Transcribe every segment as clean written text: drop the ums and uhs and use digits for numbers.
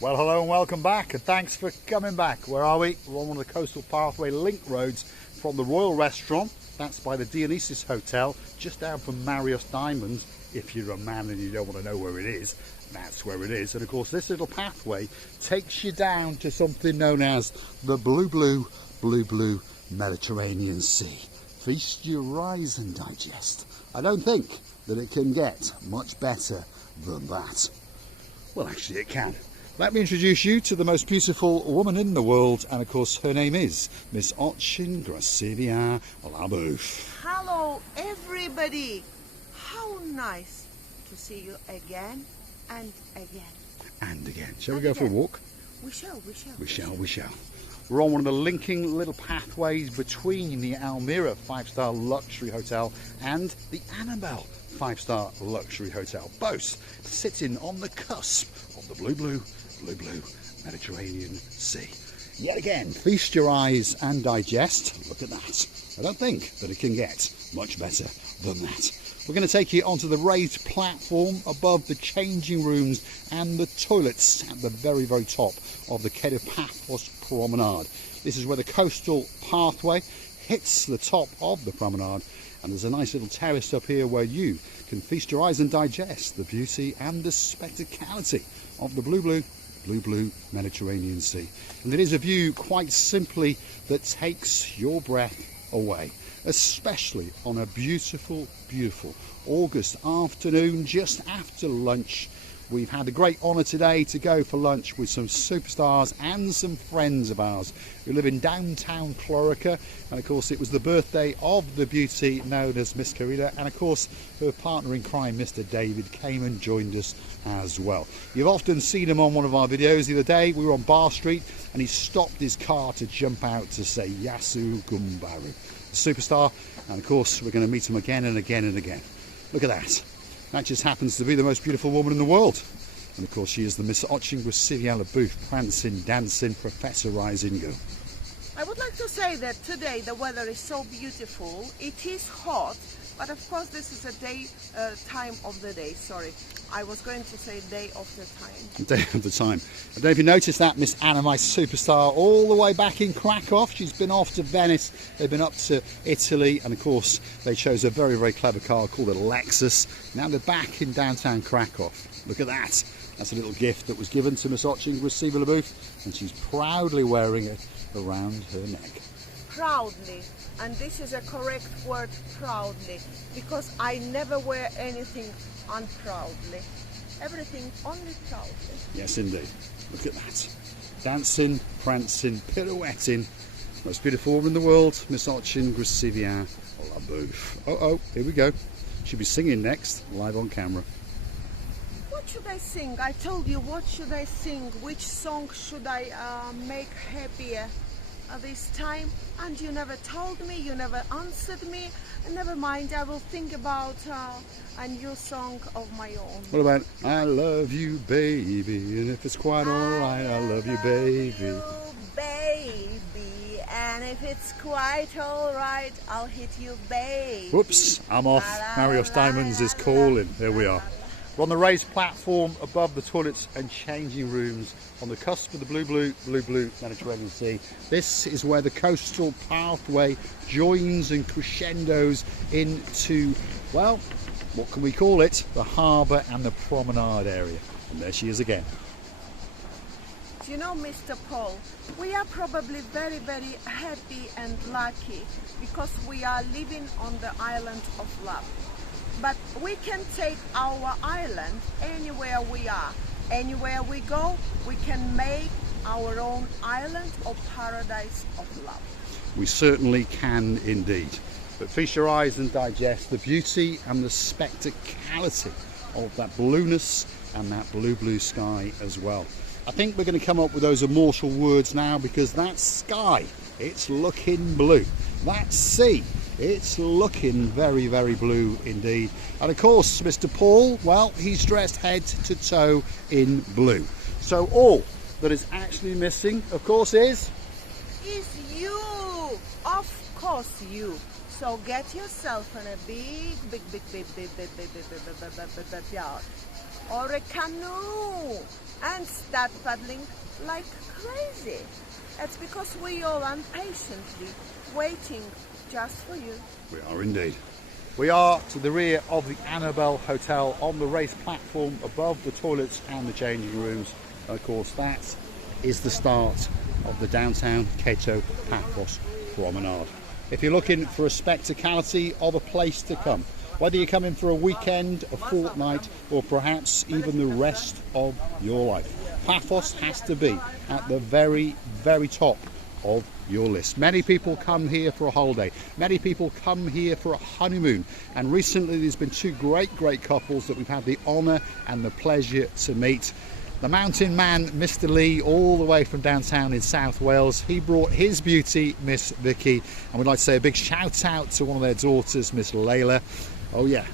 Well, hello and welcome back, and thanks for coming back. Where are we? We're on one of the Coastal Pathway link roads from the Royal Restaurant. That's by the Dionysus Hotel, just down from Mario's Diamonds. If you're a man and you don't want to know where it is, that's where it is. And of course, this little pathway takes you down to something known as the blue Mediterranean Sea. Feast your eyes and digest. I don't think that it can get much better than that. Well, actually it can. Let me introduce you to the most beautiful woman in the world, and of course her name is Miss Ochin Gracivia Labouf. Hello everybody! How nice to see you again and again. And again. Shall we go for a walk? We shall. We're on one of the linking little pathways between the Almira 5-star luxury hotel and the Annabelle 5-star luxury hotel, both sitting on the cusp of the blue Mediterranean Sea. Yet again, feast your eyes and digest. Look at that. I don't think that it can get much better than that. We're going to take you onto the raised platform above the changing rooms and the toilets at the very top of the Kato Paphos Promenade. This is where the Coastal Pathway hits the top of the promenade, and there's a nice little terrace up here where you can feast your eyes and digest the beauty and the spectacality of the blue Mediterranean Sea. And it is a view, quite simply, that takes your breath away, especially on a beautiful August afternoon just after lunch. We've had the great honour today to go for lunch with some superstars and some friends of ours who live in downtown Clorica, and of course it was the birthday of the beauty known as Miss Carita, and of course her partner in crime, Mr. David, came and joined us as well. You've often seen him on one of our videos. The other day we were on Bar Street and he stopped his car to jump out to say Yasu Gumbaru, superstar, and of course we're going to meet him again and again and again. Look at that. That just happens to be the most beautiful woman in the world. And of course she is the Miss Ochin Gracivia Labouf, prancing, dancing, professorising girl. I would like to say that today the weather is so beautiful. It is hot, but of course this is a time of the day. Sorry, I was going to say day of the time. Day of the time. I don't know if you noticed that Miss Anna, my superstar, all the way back in Krakow. She's been off to Venice, they've been up to Italy, and of course they chose a very clever car called a Lexus. Now they're back in downtown Krakow. Look at that. That's a little gift that was given to Miss Ochin Gracivia Labouf, and she's proudly wearing it around her neck. Proudly, and this is a correct word, proudly, because I never wear anything unproudly. Everything only proudly. Yes, indeed. Look at that. Dancing, prancing, pirouetting. Most beautiful woman in the world, Miss Ochin Gracivia Labouf. Oh, here we go. She'll be singing next, live on camera. What should I sing? I told you, what should I sing? Which song should I make happier this time? And you never told me, you never answered me. And never mind, I will think about a new song of my own. What about I love you, baby, and if it's quite alright, I love you, baby. And if it's quite alright, I'll hit you, baby. Whoops, I'm off. Mario's Diamonds is calling. There we are. We're on the raised platform above the toilets and changing rooms on the cusp of the blue Mediterranean Sea. This is where the Coastal Pathway joins and crescendos into, well, what can we call it? The harbour and the promenade area. And there she is again. You know, Mr. Paul, we are probably very happy and lucky because we are living on the island of love. But we can take our island anywhere we are. Anywhere we go, we can make our own island or paradise of love. We certainly can indeed. But feast your eyes and digest the beauty and the spectacality of that blueness and that blue sky as well. I think we're going to come up with those immortal words now, because that sky, it's looking blue. That sea, it's looking very blue indeed. And of course, Mr. Paul, well, he's dressed head to toe in blue. So all that is actually missing, of course, is you. Of course, you. So get yourself in a big yard. or a canoe and start paddling like crazy. It's because we all are patiently waiting just for you. We are indeed. We are to the rear of the Annabelle Hotel on the raised platform above the toilets and the changing rooms. And of course, that is the start of the downtown Kato Paphos Promenade. If you're looking for a spectacality of a place to come, whether you're coming for a weekend, a fortnight, or perhaps even the rest of your life, Paphos has to be at the very, very top of your list. Many people come here for a holiday. Many people come here for a honeymoon. And recently there's been two great couples that we've had the honour and the pleasure to meet. The mountain man, Mr. Lee, all the way from downtown in South Wales. He brought his beauty, Miss Vicky. And we'd like to say a big shout out to one of their daughters, Miss Layla. Oh yeah,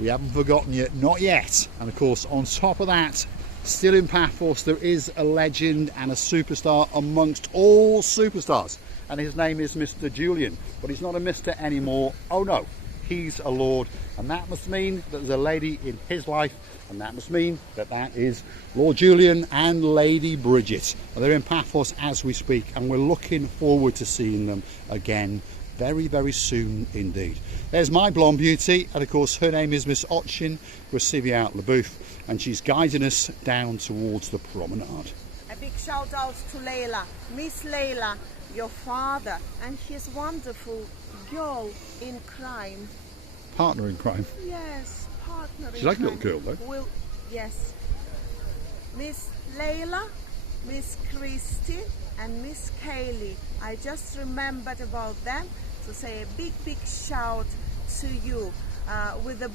we haven't forgotten you, not yet. And of course, on top of that, still in Paphos, there is a legend and a superstar amongst all superstars. And his name is Mr. Julian. But he's not a Mr. anymore. Oh no, he's a Lord. And that must mean that there's a lady in his life. And that must mean that that is Lord Julian and Lady Bridget. And they're in Paphos as we speak. And we're looking forward to seeing them again very, very soon indeed. There's my blonde beauty, and of course her name is Miss Ochin Grasiviat Laboof, and she's guiding us down towards the promenade. A big shout out to Layla, Miss Layla, your father, and his wonderful girl in crime. Partner in crime? Yes, partner in crime. She's like a little girl though. Yes. Miss Layla, Miss Christy, and Miss Kaylee. I just remembered about them to say a big shout to you with the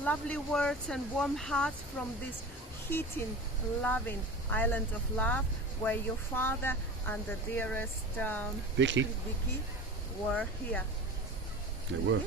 lovely words and warm hearts from this heating, loving island of love, where your father and the dearest Vicky were here. They were.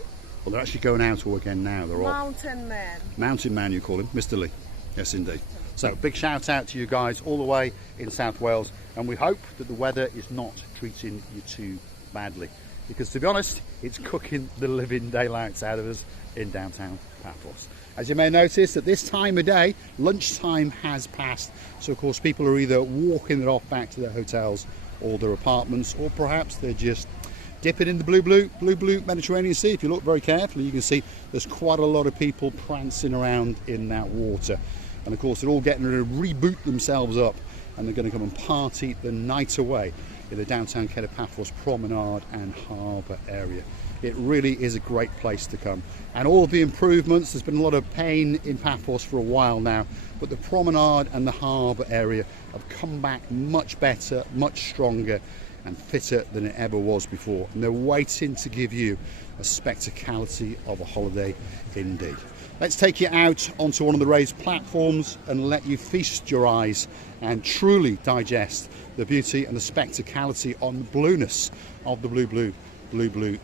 Well, they're actually going out all again now. They're Mountain Man. Mountain Man, you call him, Mr. Lee. Yes, indeed. So, big shout out to you guys all the way in South Wales, and we hope that the weather is not treating you too badly, because to be honest, it's cooking the living daylights out of us in downtown Paphos. As you may notice, at this time of day, lunchtime has passed, so of course people are either walking it off back to their hotels or their apartments, or perhaps they're just dipping in the blue Mediterranean Sea. If you look very carefully, you can see there's quite a lot of people prancing around in that water. And of course, they're all getting ready to reboot themselves up, and they're going to come and party the night away in the downtown Kato Paphos Promenade and Harbour area. It really is a great place to come. And all of the improvements, there's been a lot of pain in Paphos for a while now, but the promenade and the harbour area have come back much better, much stronger and fitter than it ever was before. And they're waiting to give you a spectacality of a holiday indeed. Let's take you out onto one of the raised platforms and let you feast your eyes and truly digest the beauty and the spectacality on the blueness of the blue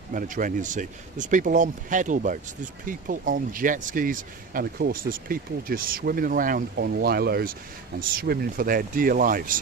Mediterranean Sea. There's people on pedal boats, there's people on jet skis, and of course there's people just swimming around on lilos and swimming for their dear lives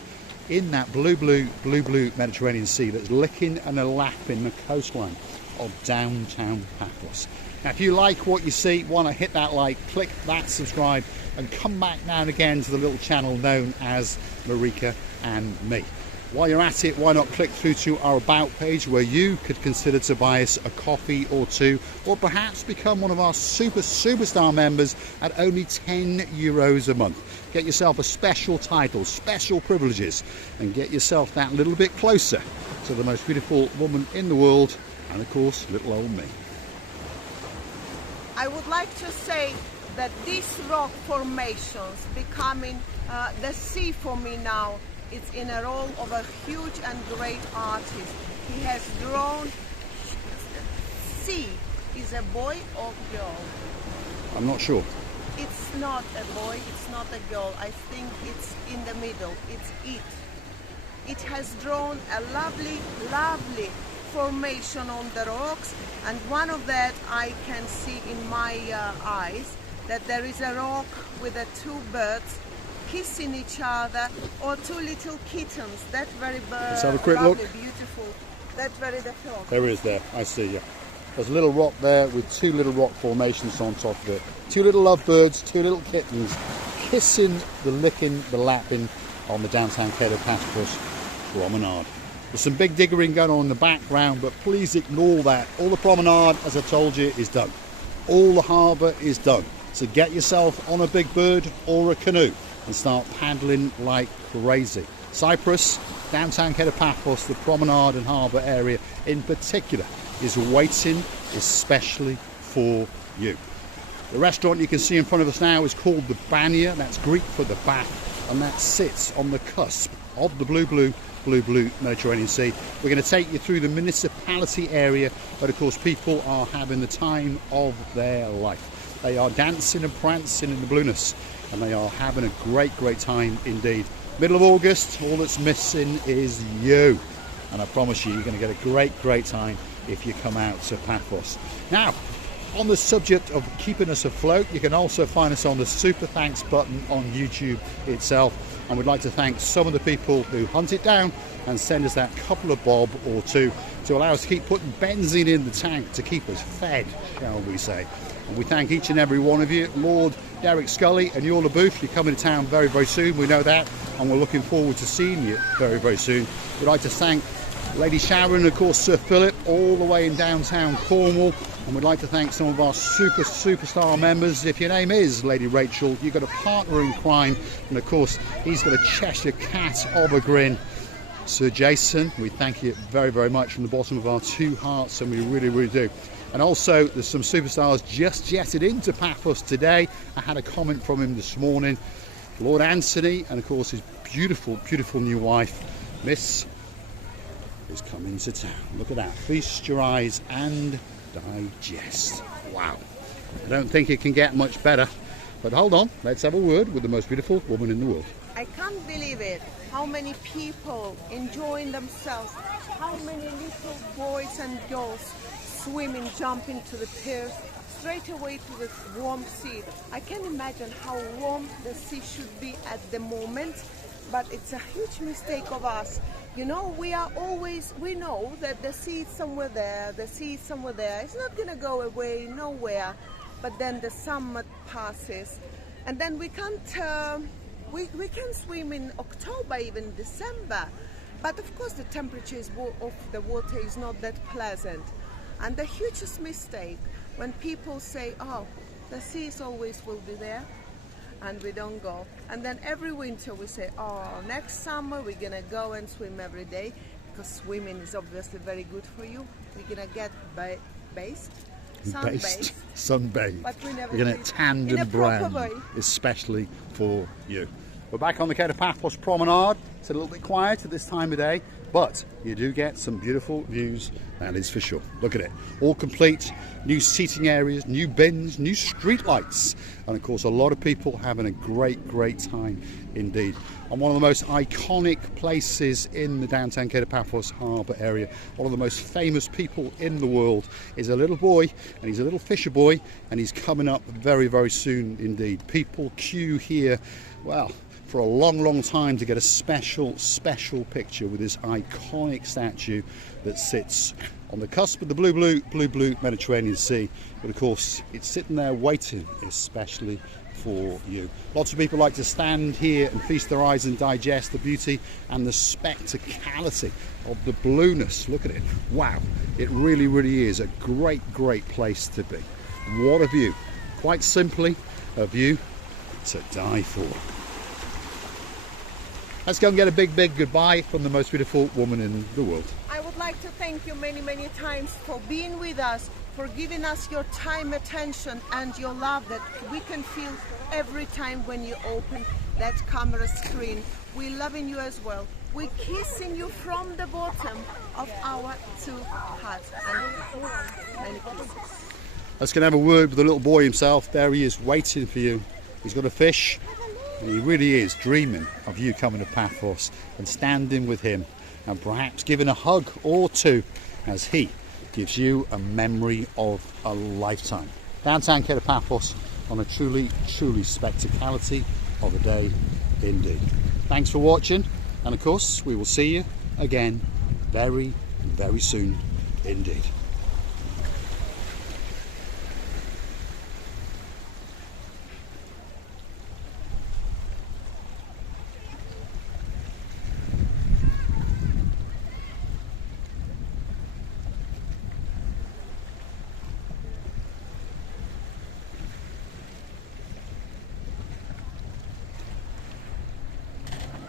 in that blue Mediterranean Sea that's licking and lapping the coastline of downtown Paphos. Now, if you like what you see, want to hit that like, click that subscribe, and come back now and again to the little channel known as Marika and me. While you're at it, why not click through to our About page, where you could consider to buy us a coffee or two, or perhaps become one of our superstar members at only €10 a month. Get yourself a special title, special privileges, and get yourself that little bit closer to the most beautiful woman in the world, and of course, little old me. I would like to say that these rock formations becoming the sea for me now. It's in a role of a huge and great artist. He has drawn sea. Is a boy or girl? I'm not sure. It's not a boy, it's not a girl. I think it's in the middle. It's it. It has drawn a lovely formation on the rocks, and one of that I can see in my eyes, that there is a rock with the two birds kissing each other, or two little kittens. That very bird. Let's have a quick lovely, look. Beautiful. That very the film. There is there. I see you. There's a little rock there with two little rock formations on top of it. Two little lovebirds, two little kittens, kissing, the licking, the lapping on the downtown Kato Paphos Promenade. There's some big diggering going on in the background, but please ignore that. All the promenade, as I told you, is done. All the harbour is done. So get yourself on a big bird or a canoe and start paddling like crazy. Cyprus, downtown Kato Paphos, the promenade and harbour area in particular, is waiting especially for you. The restaurant you can see in front of us now is called the Banya, that's Greek for the bath, and that sits on the cusp of the blue Mediterranean Sea. We're going to take you through the municipality area, but of course people are having the time of their life. They are dancing and prancing in the blueness, and they are having a great time indeed. Middle of August, all that's missing is you, and I promise you, you're going to get a great time if you come out to Paphos. Now, on the subject of keeping us afloat, you can also find us on the super thanks button on YouTube itself, and we'd like to thank some of the people who hunt it down and send us that couple of bob or two to allow us to keep putting benzene in the tank to keep us fed, shall we say. And we thank each and every one of you. Lord Derek Scully and Yola Booth, you're coming to town very soon, we know that, and we're looking forward to seeing you very soon. We'd like to thank Lady Sharon, of course Sir Philip, all the way in downtown Cornwall, and we'd like to thank some of our superstar members. If your name is Lady Rachel, you've got a partner in crime, and of course he's got a Cheshire cat of a grin. Sir Jason, we thank you very much from the bottom of our two hearts, and we really do. And also there's some superstars just jetted into Paphos today. I had a comment from him this morning. Lord Anthony, and of course his beautiful new wife, Miss, is coming to town. Look at that. Feast your eyes and digest. Wow. I don't think it can get much better. But hold on, let's have a word with the most beautiful woman in the world. I can't believe it. How many people enjoying themselves. How many little boys and girls swimming, jumping to the pier, straight away to the warm sea. I can imagine how warm the sea should be at the moment, but it's a huge mistake of us. You know, we know that the sea is somewhere there, It's not going to go away nowhere, but then the summer passes, and then we can't, we can swim in October, even December, but of course the temperature of the water is not that pleasant. And the hugest mistake when people say, oh, the seas always will be there, and we don't go. And then every winter we say, oh, next summer we're gonna go and swim every day, because swimming is obviously very good for you. We're gonna get sunbathed. But we never we're gonna tan and brown, way. especially for you. We're back on the Kato Paphos Promenade. It's a little bit quiet at this time of day, but you do get some beautiful views, that is for sure. Look at it, all complete, new seating areas, new bins, new street lights, and of course a lot of people having a great time indeed. On one of the most iconic places in the downtown Kato Paphos harbour area, one of the most famous people in the world is a little boy, and he's a little fisher boy, and he's coming up very soon indeed. People queue here, well, for a long time to get a special picture with this iconic statue that sits on the cusp of the blue Mediterranean Sea. But of course it's sitting there waiting especially for you. Lots of people like to stand here and feast their eyes and digest the beauty and the spectacality of the blueness. Look at it. Wow, it really is a great place to be. What a view. Quite simply a view to die for. Let's go and get a big goodbye from the most beautiful woman in the world. I would like to thank you many times for being with us, for giving us your time, attention and your love that we can feel every time when you open that camera screen. We're loving you as well. We're kissing you from the bottom of our two hearts. And many kisses. Let's go and have a word with the little boy himself. There he is, waiting for you. He's got a fish. And he really is dreaming of you coming to Paphos and standing with him and perhaps giving a hug or two as he gives you a memory of a lifetime. Downtown Kato Paphos on a truly spectacality of a day indeed. Thanks for watching, and of course we will see you again very soon indeed.